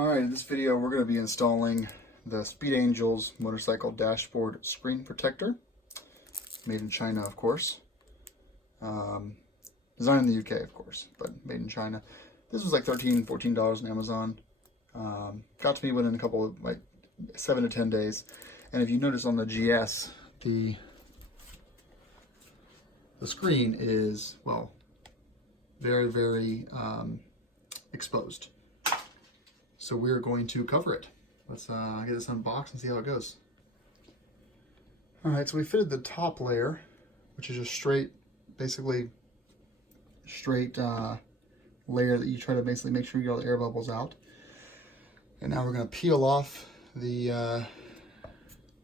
Alright, in this video we're going to be installing the Speedo motorcycle dashboard screen protector. Made in China, of course. Designed in the UK, of course, but made in China. This was like $13, $14 on Amazon. Got to me within a couple of, like, 7 to 10 days. And if you notice on the GS, the screen is, well, very exposed. So we're going to cover it. Let's get this unboxed and see how it goes. All right, so we fitted the top layer, which is just straight, basically straight layer that you try to basically make sure you get all the air bubbles out. And now we're going to peel off the,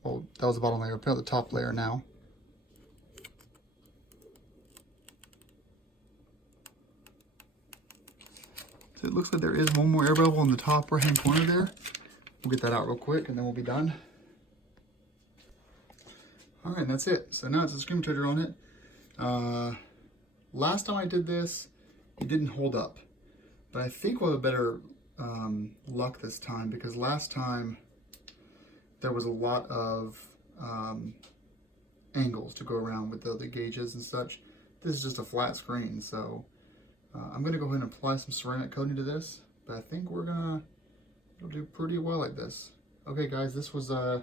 well, that was the bottom layer. We'll peel the top layer now. So it looks like there is one more air bubble in the top right hand corner there. We'll get that out real quick and then we'll be done. All right, and that's it. So now it's a screen protector on it. Last time I did this, it didn't hold up. But I think we'll have better luck this time, because last time there was a lot of angles to go around with the gauges and such. This is just a flat screen, so I'm gonna go ahead and apply some ceramic coating to this, but I think it'll do pretty well like this. Okay guys, this was Speedo.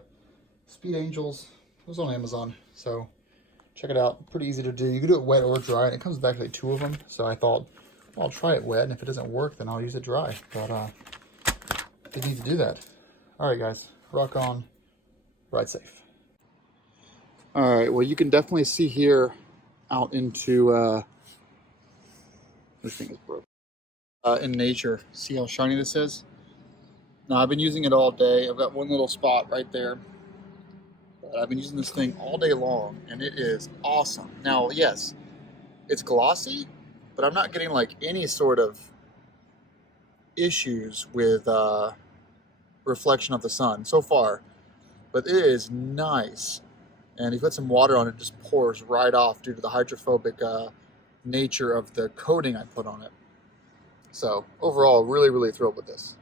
It was on Amazon, so check it out. Pretty easy to do. You can do it wet or dry, and it comes with actually 2 of them. So I thought, well, I'll try it wet, and if it doesn't work, then I'll use it dry. But they need to do that. All right, guys, rock on, ride safe. All right, well, you can definitely see here out into this thing is broken. In nature, see how shiny this is? Now, I've been using it all day. I've got one little spot right there. But I've been using this thing all day long, and it is awesome. Now, yes, it's glossy, but I'm not getting like any sort of issues with reflection of the sun so far. But it is nice. And if you put some water on it, it just pours right off due to the hydrophobic nature of the coating I put on it. So overall, really thrilled with this.